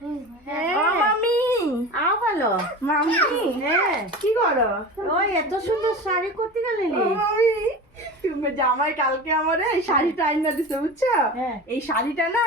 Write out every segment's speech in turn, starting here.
মামি আও ভালো মামি হ্যাঁ কি করো? ওই এত সুন্দর শাড়ি করতে গেলি ও মামি তুমি জামাই কালকে আমারে এই শাড়িটা আইনা দিছে বুঝছো? হ্যাঁ। এই শাড়িটা না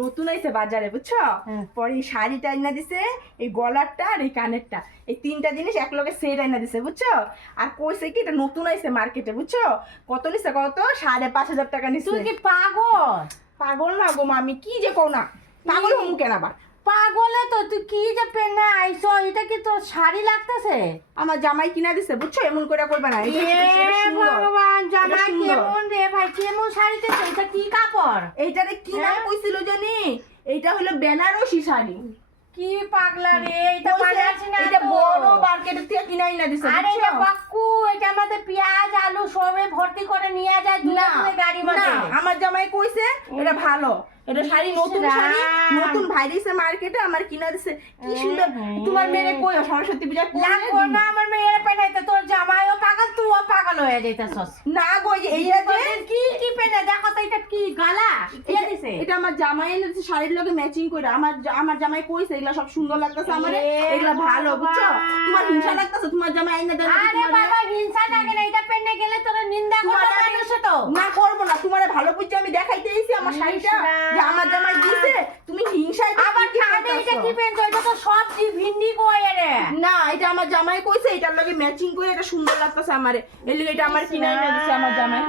নতুন আইছে বাজারে বুঝছো? হ্যাঁ। পরে এই শাড়িটা আইনা দিছে, এই গলারটা আর এই কানেরটা, এই তিনটা জিনিস একলগে সেট আইনা দিছে বুঝছো? আর কইছে কি এটা নতুন আইছে মার্কেটে বুঝছো? কত নিছে কত? 5,500 টাকা নিছে। তুই কি পাগল? পাগল না গো মামি, কি যে কও না, পাগল হমু কেন আবার? পাগলে তো তুই কি যে পেনা আইছো, এটা কি তোর শাড়ি লাগতেছে? আমার জামাই কিনা দিছে বুঝছো, এমন করে করবে না। এটা সুন্দর। ভগবান, জামা এটা সুন্দর। কেমন রে ভাই, কেমন শাড়িতে এটা কি কাপড়? এইটারে কি নাম কইছিল জানি? এইটা হলো বেনারসি শাড়ি। কি পাগলা রে, এটা কইছে, বানাচ্ছি না এটা তো। বড় মার্কেটের থেকে কিনাই না দিছে আরে বুঝছো? এটা বাক্কু, এটা আমাদের পেঁয়াজ আলু সবে ভর্তি করে নিয়ে যায় না দূরে গাড়ি না, মাঝে। আমার জামাই কইছে এটা ভালো, এটা শাড়ি নতুন ইস শাড়ি, রাম। নতুন ভাইরিছে মার্কেটে, আমার কিনা দিছে। কি হ্যাঁ, সুন্দর। হ্যাঁ। তোমার মেয়ে কই সরস্বতী পূজা লাগবো না আমার মেয়ের পেনাইতে, তোর জামাইও পাগল তুইও পাগল হয়ে যাইতাছস। না গো, এইটা যে কি কি পেনে দেখো তো, এটা কি গালা কে দিছে? এটা আমার জামাই এনেছে শাড়ির লগে ম্যাচিং করে। আমার জামাই কইছে এগুলা সব সুন্দর লাগতেছে আমারে, এ এগুলা ভালো বুঝছো? ভগবান। তোমার হিংসা লাগতেছে তোমার জামাই আইনা দেন? আরে বাবা, হিংসা লাগে না, এটা পেনে গেলে তোরা নিন্দা করবে মানুষে তো। না করবো না, তোমারে ভালো বুঝছো আমি দেখাইতে এসেছি আমার শাড়িটা যে আমার জামাই দিছে, তুমি হিংসায় আবার কানে এটা কি পেনছো? এটা তো সবজি ভিন্ডি কয় রে। না, এটা আমার জামাই কইছে এটার লগে ম্যাচিং করে এটা সুন্দর লাগতেছে আমারে, এই লগে এটা আমার কিনাই না দিছে আমার জামাই।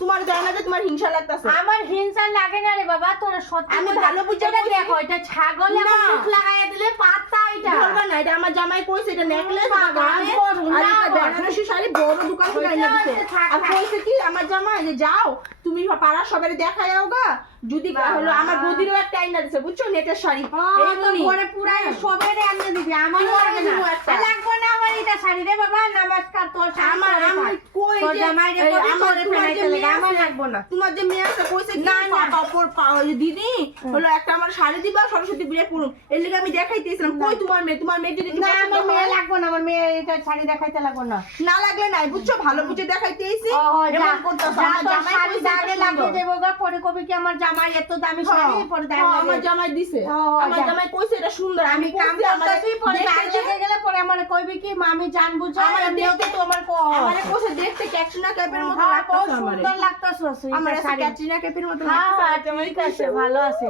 তোমার জানা না যে তোমার হিংসা লাগতেছে? আমার হিংসা লাগে না রে বাবা, তোরা সত্যি আমি কথা- ভালো বুঝে এটা বলছি। দেখো, এটা ছাগল না। এখন মুখ লাগাইয়া দিলে পাত্তা এটা। বলবা না, এটা আমার জামাই কইছে এটা নেকলেস বাবা, এটা কানে, বড়, আর না এটা বড়। বেনারসি শাড়ি বড় দোকান থেকে আইনা দিছে। ওইটা থাক, আর থাক। কইছে কি আমার জামাই যে যাও তুমি পাড়ার সবারে দেখাই আওগা, যদি বাবা। হলো আমার বদিরও একটা আইনা দিছে বুঝছো, নেটের শাড়ি এই তো এমনি। পরে পুরাই সবেরে আনতে দিবি, আমার লাগবে না। দিব একটা। লাগবে না আমার এটা শাড়ি রে বাবা, নমস্কার তোর শাড়ি আমার পরে আমি থাক। কই তোর যে জামাই রে এই বলি আমার তোরে তোমার যে পেনাইতে মেয়ে লাগে, আমার আছে, লাগবে না। তোমার যে মেয়ে আছে কইছে কি না, না। কাপড় দিদি হলো একটা আমার শাড়ি দিবা সরস্বতী পূজায় পরুম, এর লিগে আমি দেখাইতেছিলাম। কই তোমার মেয়ে দিদি না, আমার মেয়ে লাগবে না, আমার মেয়ে এটা শাড়ি দেখাইতে লাগবে না। না লাগলে নাই বুঝছো, ভালো বুঝে দেখাইতেইছি। ও, যা, এমন করতেছো, যা আমার তোর জামাই শাড়ি কইছে দাগে এটা লাগিয়ে সুন্দর। দেবো গা, পরে কবি কি আমার জামাই এত দামি শাড়ি পরে দাগ হ্যাঁ, লাগে। আমার জামাই দিছে, ও, আমার যা। জামাই কইছে এটা সুন্দর, আমি আমি কাম কইছি আমারে করতেছি, পরে দাগ দেখতে লেগে গেলে পরে আমার কইবি কি মামি জান বুঝা, আমার এমনিও তো দেখতে- তোমার আমারে কইছে দেখতে ক্যাটরিনা কাইফের মতো হ্যাঁ, লাগতাছে খুব আমারে। সুন্দর লাগতাছে আমার এটা শাড়ি। ক্যাটরিনা কাইফের মতো হ্যাঁ, লাগতাছে। হ্যাঁ, ঠিক আছে, ভালো আছে।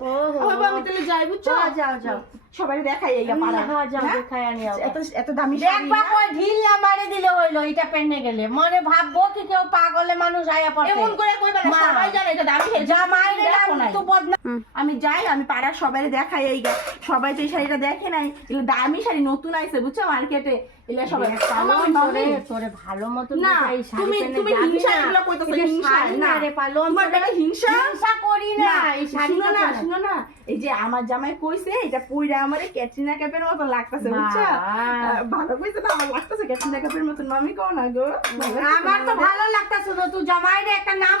ও বাবা, আমি তাহলে যাই বুঝছো? যাও, যাও। সবাই দেখাই এইটা পাড়া। হ্যাঁ, যাও, হ্যাঁ? দেখাই আনি আবার। এত দামি শাড়ি দেখবা না? কই ঢিল না মারে দিলে হইলো, এটা পেনে গেলে মনে ভাববো কি কেউ পাগলে মানুষ আয়া পড়ে। এমন করে কইবা না, মা। সবাই জানে এটা দামি শাড়ি। জামাই রে দেখো নাই। তো বদনাম। আমি যাই, আমি পাড়ার সবাই দেখাই এই সবাই তো এই শাড়িটা দেখে নাই, এগুলো দামি শাড়ি নতুন আইছে বুঝছো মার্কেটে, এগুলো সবাই আমার মামি। তোরে ভালো মতো না, এই শাড়ি তুমি পেনে তুমি যাবি হিংসা না। এগুলো কইতাছো, এটা হিংসা শাড়ি না রে পালো, তোমার দেখে হিংসা হিংসা করি না, এই শাড়িটা পরে। শুনো না, এই যে আমার জামাই কইছে এটা পইরা আমারে ক্যাটরিনা কাইফের মতো লাগতাছে বুঝছো? ভালো কইছে না, আমার লাগতাছে ক্যাটরিনা কাইফের মতো। মামি কও না গো, আমার তো ভালো লাগতাছে তো, তুই জামাই রে একটা নাম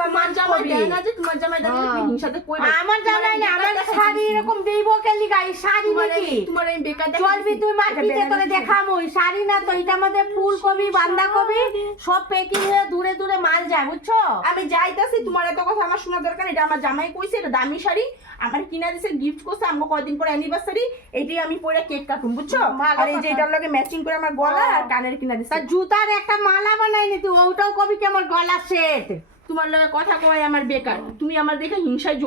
তোমার জামাই দেয় না যে, তোমার জামাই দেয় না, তুমি হিংসাতে কইবা। আমার জামাই না, আমার শাড়ি এরকম দেইবো কে লিগা, এই শাড়ি নাকি তোমার এই বেকার চলবি তুই মার্কেটে, তোরে দেখামু এই শাড়ি না তো, এটা আমাদের ফুলকপি বাঁধাকপি সব প্যাকিং হয়ে দূরে দূরে মাল যায় বুঝছো। আমি যাইতাছি, তোমার এত কথা আমার শোনা দরকার নেই। এটা আমার জামাই কইছে এটা দামি শাড়ি, আমার কিনা দিছে, গিফট করছে আমাকে কয়দিন পরে অ্যানিভার্সারি, এটাই আমি পরে কেক কাটুম বুঝছো। ভালো আর এই যে কথা। এটার লগে ম্যাচিং করে আমার গলা আর কানের কিনা দিছে। তা জুতার একটা মালা বানাই নি তুই, ওটাও কবি কি আমার গলা সেট। তোমার লগে কথা কয় আমার বেকার, তুমি আমার দেখে হিংসায়